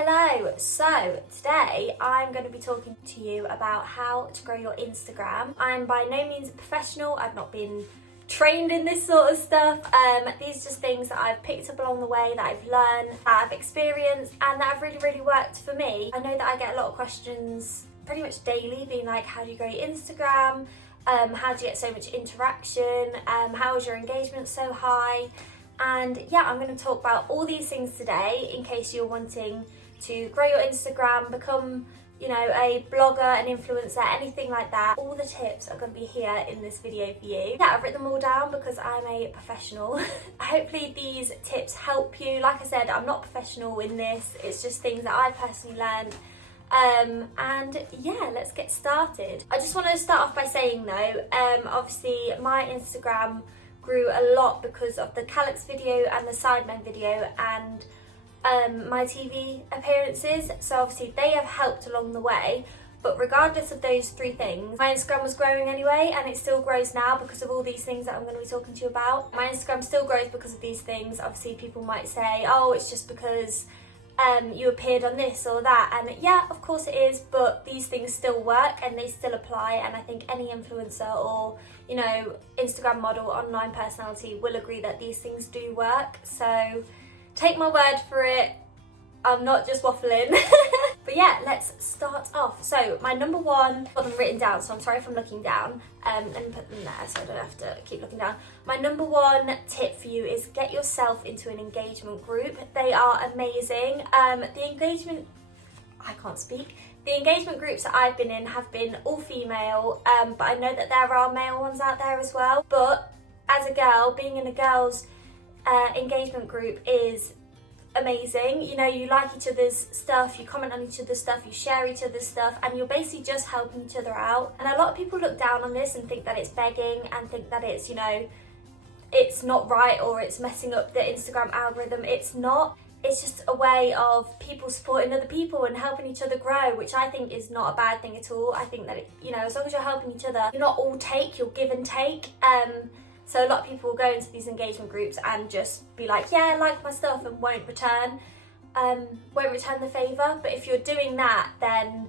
Hello, so today I'm going to be talking to you about how to grow your Instagram. I'm by no means a professional, I've not been trained in this sort of stuff. These are just things that I've picked up along the way, that I've learned, that I've experienced, and that have really worked for me. I know that I get a lot of questions pretty much daily being like, how do you grow your Instagram? How do you get so much interaction? How is your engagement so high? And yeah, I'm going to talk about all these things today in case you're wanting to grow your Instagram, become, a blogger, an influencer, anything like that. All the tips are going to be here in this video for you. Yeah, I've written them all down because I'm a professional. Hopefully these tips help you. Like I said, I'm not professional in this. It's just things that I personally learned. And yeah, let's get started. I just want to start off by saying though, obviously my Instagram grew a lot because of the Calyx video and the Sidemen video and my TV appearances, so obviously they have helped along the way. But regardless of those three things, my Instagram was growing anyway, and it still grows now because of all these things that I'm going to be talking to you about. My Instagram still grows because of these things. Obviously people might say, oh, it's just because you appeared on this or that, and yeah, of course it is, but these things still work and they still apply, and I think any influencer or Instagram model, online personality will agree that these things do work. So take my word for it, I'm not just waffling. But yeah, let's start off. So my number one, I've got them written down, so I'm sorry if I'm looking down. Let me put them there so I don't have to keep looking down. My number one tip for you is get yourself into an engagement group. They are amazing. The engagement groups that I've been in have been all female, but I know that there are male ones out there as well. But as a girl, being in a girl's engagement group is amazing. You like each other's stuff, you comment on each other's stuff, you share each other's stuff, and you're basically just helping each other out. And a lot of people look down on this and think that it's begging and think that it's it's not right or it's messing up the Instagram algorithm. It's not. It's just a way of people supporting other people and helping each other grow, which I think is not a bad thing at all. I think that as long as you're helping each other, you're not all take, you're give and take. So a lot of people will go into these engagement groups and just be like, yeah, like my stuff, and won't return the favour. But if you're doing that, then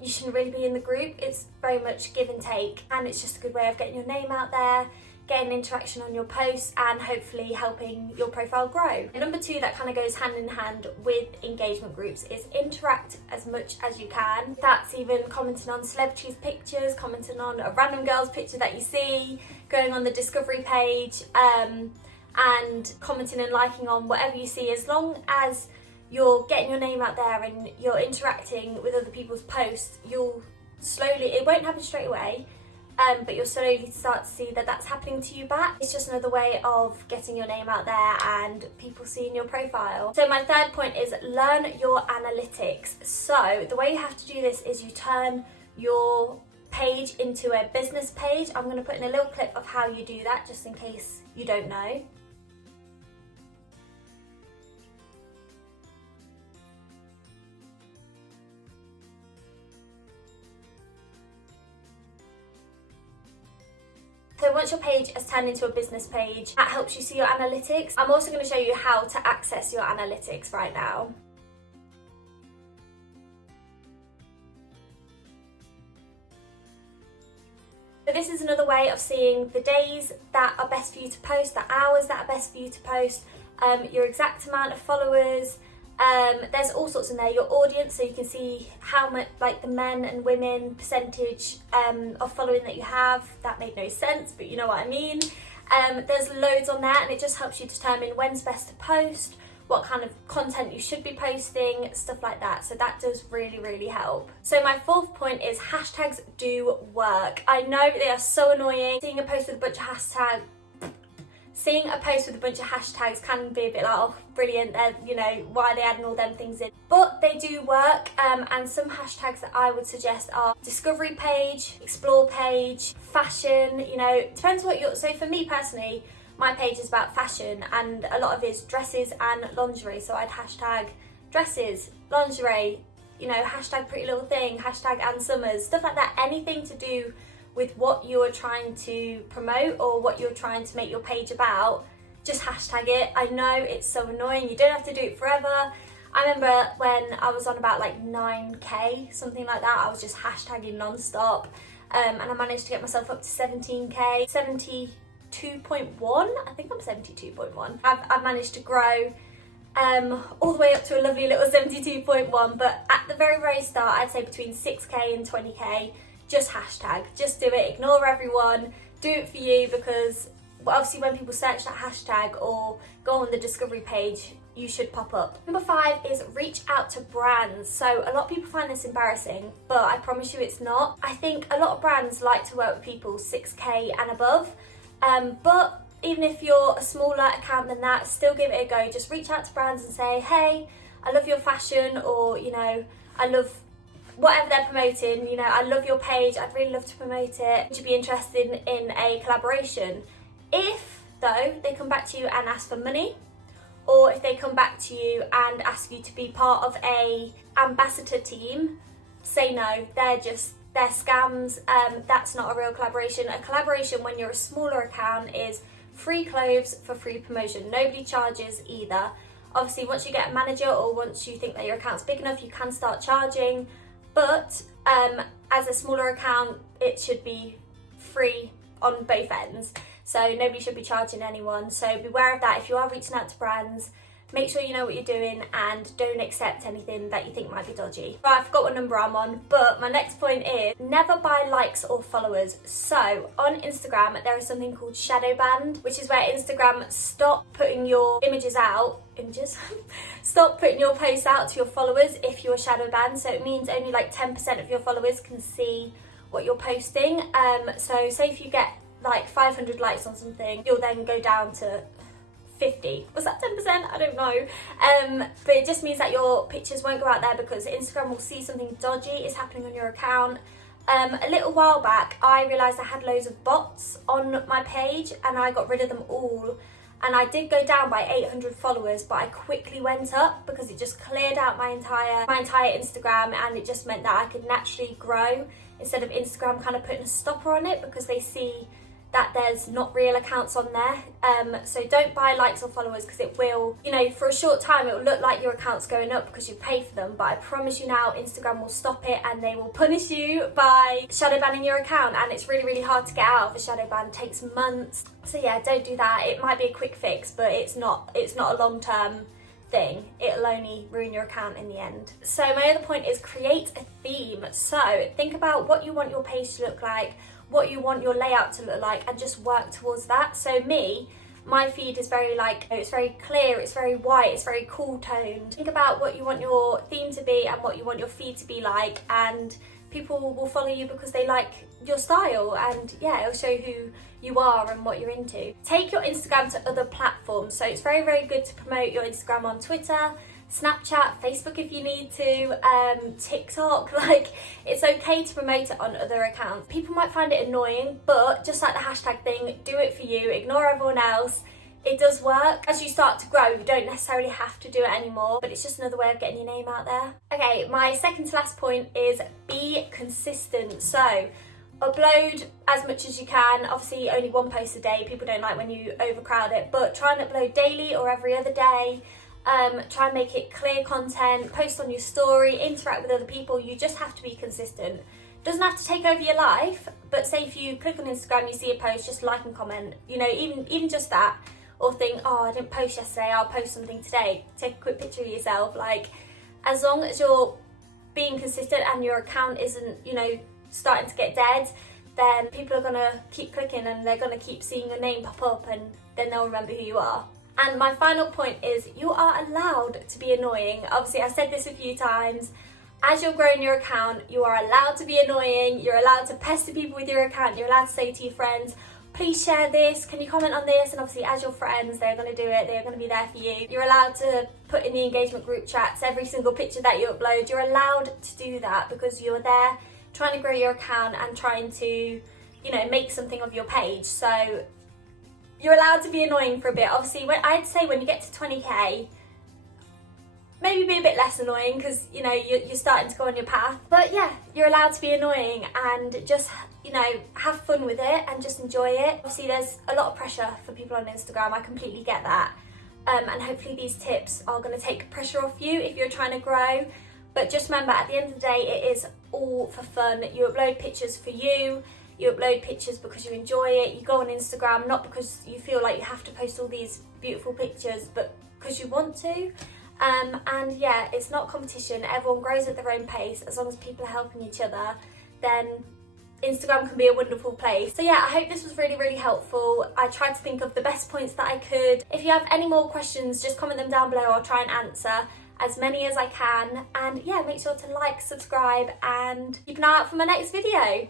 you shouldn't really be in the group. It's very much give and take, and it's just a good way of getting your name out there, getting interaction on your posts, and hopefully helping your profile grow. And number two, that kind of goes hand in hand with engagement groups, is interact as much as you can. That's even commenting on celebrities' pictures, commenting on a random girl's picture that you see, going on the discovery page, and commenting and liking on whatever you see. As long as you're getting your name out there and you're interacting with other people's posts, you'll slowly, it won't happen straight away, but you'll slowly start to see that that's happening to you back. It's just another way of getting your name out there and people seeing your profile. So my third point is learn your analytics. So the way you have to do this is you turn your page into a business page. I'm going to put in a little clip of how you do that just in case you don't know. So once your page has turned into a business page, that helps you see your analytics. I'm also going to show you how to access your analytics right now. So this is another way of seeing the days that are best for you to post, the hours that are best for you to post, your exact amount of followers. There's all sorts in there, your audience, so you can see how much, like the men and women percentage of following that you have. That made no sense, but you know what I mean. There's loads on there, and it just helps you determine when's best to post, what kind of content you should be posting, stuff like that. So that does really help. So my fourth point is hashtags do work. I know they are so annoying. Seeing a post with a bunch of hashtags can be a bit like, oh, brilliant, why are they adding all them things in? But they do work, and some hashtags that I would suggest are discovery page, explore page, fashion, depends what you're, so for me personally, my page is about fashion, and a lot of it is dresses and lingerie, so I'd hashtag dresses, lingerie, hashtag pretty little thing, hashtag and summers, stuff like that, anything to do with what you're trying to promote or what you're trying to make your page about, just hashtag it. I know it's so annoying, you don't have to do it forever. I remember when I was on about like 9k, something like that, I was just hashtagging non-stop, and I managed to get myself up to 17k, 72.1, I think I'm 72.1. I've managed to grow all the way up to a lovely little 72.1, but at the very start, I'd say between 6k and 20k, just hashtag, just do it, ignore everyone, do it for you, because obviously when people search that hashtag or go on the discovery page, you should pop up. Number 5 is reach out to brands. So a lot of people find this embarrassing, but I promise you it's not. I think a lot of brands like to work with people 6k and above, but even if you're a smaller account than that, still give it a go. Just reach out to brands and say, hey, I love your fashion, or, you know, I love whatever they're promoting, you know, I love your page, I'd really love to promote it. Would you be interested in a collaboration? If, though, they come back to you and ask for money, or if they come back to you and ask you to be part of a ambassador team, say no, they're scams. That's not a real collaboration. A collaboration when you're a smaller account is free clothes for free promotion. Nobody charges either. Obviously, once you get a manager or once you think that your account's big enough, you can start charging, but as a smaller account, it should be free on both ends. So nobody should be charging anyone. So beware of that. If you are reaching out to brands, make sure you know what you're doing and don't accept anything that you think might be dodgy. I forgot what number I'm on, but my next point is never buy likes or followers. So on Instagram, there is something called shadow ban, which is where Instagram stop putting your stop putting your posts out to your followers if you're shadow banned. So it means only like 10% of your followers can see what you're posting. So say if you get like 500 likes on something, you'll then go down to 50. Was that 10%? I don't know. But it just means that your pictures won't go out there because Instagram will see something dodgy is happening on your account. A little while back, I realised I had loads of bots on my page and I got rid of them all. And I did go down by 800 followers, but I quickly went up because it just cleared out my entire Instagram, and it just meant that I could naturally grow instead of Instagram kind of putting a stopper on it because they see that there's not real accounts on there. So don't buy likes or followers because it will, you know, for a short time it will look like your account's going up because you pay for them, but I promise you now Instagram will stop it and they will punish you by shadow banning your account, and it's really hard to get out of a shadow ban. It takes months. So yeah, don't do that. It might be a quick fix, but it's not a long-term thing. It'll only ruin your account in the end. So my other point is create a theme. So think about what you want your page to look like, what you want your layout to look like, and just work towards that. So my feed is very it's very clear, it's very white, it's very cool toned. Think about what you want your theme to be and what you want your feed to be like, and people will follow you because they like your style, and yeah, it'll show who you are and what you're into. Take your Instagram to other platforms. So it's very good to promote your Instagram on Twitter, Snapchat, Facebook if you need to, TikTok. Like, it's okay to promote it on other accounts. People might find it annoying, but just like the hashtag thing, do it for you, ignore everyone else. It does work. As you start to grow, you don't necessarily have to do it anymore, but it's just another way of getting your name out there. Okay, my second to last point is be consistent. So upload as much as you can. Obviously only one post a day. People don't like when you overcrowd it, but try and upload daily or every other day. Try and make it clear content, post on your story, interact with other people. You just have to be consistent. Doesn't have to take over your life, but say if you click on Instagram, you see a post, just like and comment, you know, even just that, or think, oh, I didn't post yesterday, I'll post something today. Take a quick picture of yourself. Like, as long as you're being consistent and your account isn't, you know, starting to get dead, then people are gonna keep clicking and they're gonna keep seeing your name pop up, and then they'll remember who you are. And my final point is you are allowed to be annoying. Obviously, I've said this a few times. As you're growing your account, you are allowed to be annoying. You're allowed to pester people with your account. You're allowed to say to your friends, please share this, can you comment on this? And obviously, as your friends, they're going to do it. They're going to be there for you. You're allowed to put in the engagement group chats every single picture that you upload. You're allowed to do that because you're there trying to grow your account and trying to, you know, make something of your page. So you're allowed to be annoying for a bit. Obviously, I'd say when you get to 20k, maybe be a bit less annoying because, you know, you're starting to go on your path. But yeah, you're allowed to be annoying and just, you know, have fun with it and just enjoy it. Obviously, there's a lot of pressure for people on Instagram. I completely get that. and hopefully these tips are going to take pressure off you if you're trying to grow. But just remember, at the end of the day, it is all for fun. You upload pictures for you. You upload pictures because you enjoy it. You go on Instagram not because you feel like you have to post all these beautiful pictures, but because you want to. And yeah, it's not competition. Everyone grows at their own pace. As long as people are helping each other, then Instagram can be a wonderful place. So yeah, I hope this was really, really helpful. I tried to think of the best points that I could. If you have any more questions, just comment them down below. I'll try and answer as many as I can. And yeah, make sure to like, subscribe, and keep an eye out for my next video.